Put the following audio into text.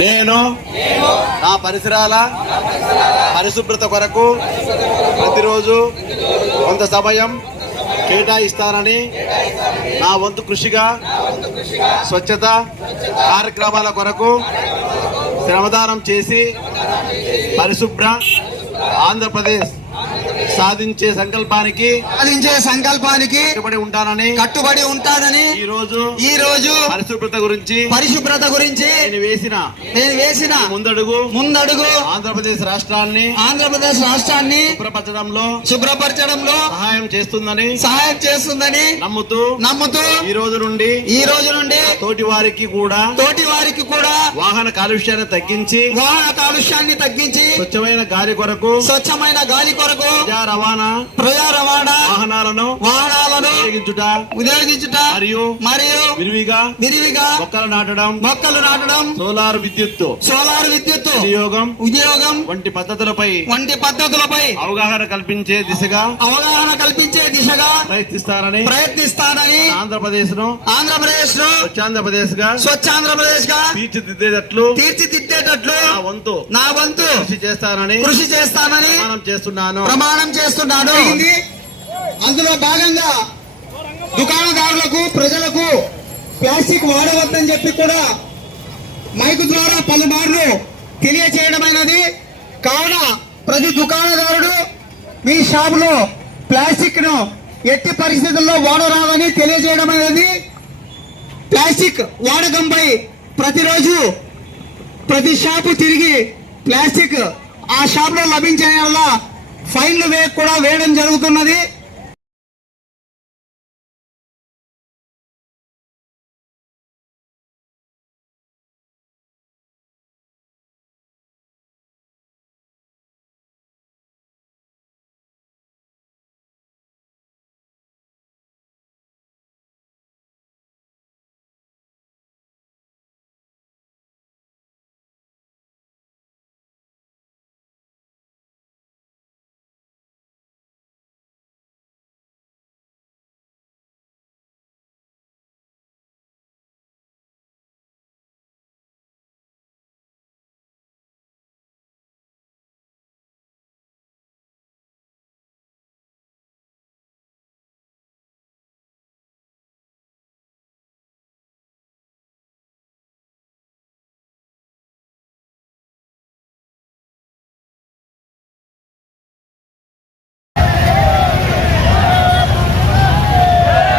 నేను నా పరిసరాల పరిశుభ్రత కొరకు ప్రతిరోజు కొంత సమయం కేటాయిస్తానని నా వంతు కృషిగా స్వచ్ఛత కార్యక్రమాల కొరకు శ్రమదానం చేసి పరిశుభ్ర ఆంధ్రప్రదేశ్ సాధించే సంకల్పానికి సాధించే సంకల్పానికి కట్టుబడి ఉంటానని కట్టుబడి ఉంటానని ఈ రోజు ఈ రోజు పరిశుభ్రత గురించి పరిశుభ్రత గురించి నేను వేసిన నేను వేసిన ముందడుగు ముందడుగు ఆంధ్రప్రదేశ్ రాష్ట్రాన్ని ఆంధ్రప్రదేశ్ రాష్ట్రాన్ని శుభ్రపరచడంలో శుభ్రపరచడంలో సహాయం చేస్తుందని సహాయం చేస్తుందని నమ్ముతూ నమ్ముతూ ఈ రోజు నుండి ఈ రోజు నుండి తోటి వారికి కూడా తోటి వారికి కూడా వాహన కాలుష్యాన్ని తగ్గించి వాహన కాలుష్యాన్ని తగ్గించి స్వచ్ఛమైన గాలి కొరకు స్వచ్ఛమైన గాలి కొరకు ప్రజా రవాణా ప్రజా రవాణా వాహనాలను వాహనాలను ఉపయోగించుట వినియోగించుట మరియు మరియు విరివిగా విరివిగా మొక్కలు నాటడం మొక్కలు నాటడం సోలార్ విద్యుత్తు సోలార్ విద్యుత్తు వినియోగం వినియోగం వంటి పద్ధతులపై వంటి పద్ధతులపై అవగాహన కల్పించే దిశగా అవగాహన కల్పించే దిశగా ప్రయత్నిస్తారని ప్రయత్నిస్తానని ఆంధ్రప్రదేశ్ను ఆంధ్రప్రదేశ్ను స్వచ్ఛాంధ్రప్రదేశ్గా స్వచ్ఛాంధ్రప్రదేశ్గా తీర్చిదిద్దేటట్లు తీర్చిదిద్దేటట్లు నా వంతు నా వంతు కృషి చేస్తానని కృషి చేస్తానని ప్రమాణం చేస్తున్నాను. ప్రమాణం చేస్తున్నాడు అందులో భాగంగా దుకాణదారులకు ప్రజలకు ప్లాస్టిక్ వాడవద్దని చెప్పి కూడా మైకు ద్వారా పలుమార్లు తెలియచేయడమైనది. కావున ప్రతి దుకాణదారుడు మీ షాపులో ప్లాస్టిక్ను ఎట్టి పరిస్థితుల్లో వాడరాదని తెలియజేయడమైనది ప్లాస్టిక్ వాడకంపై ప్రతిరోజు ప్రతి షాపు తిరిగి ప్లాస్టిక్ ఆ షాప్లో లభించడం వల్ల ఫైన్లు వే కూడా వేయడం జరుగుతున్నది.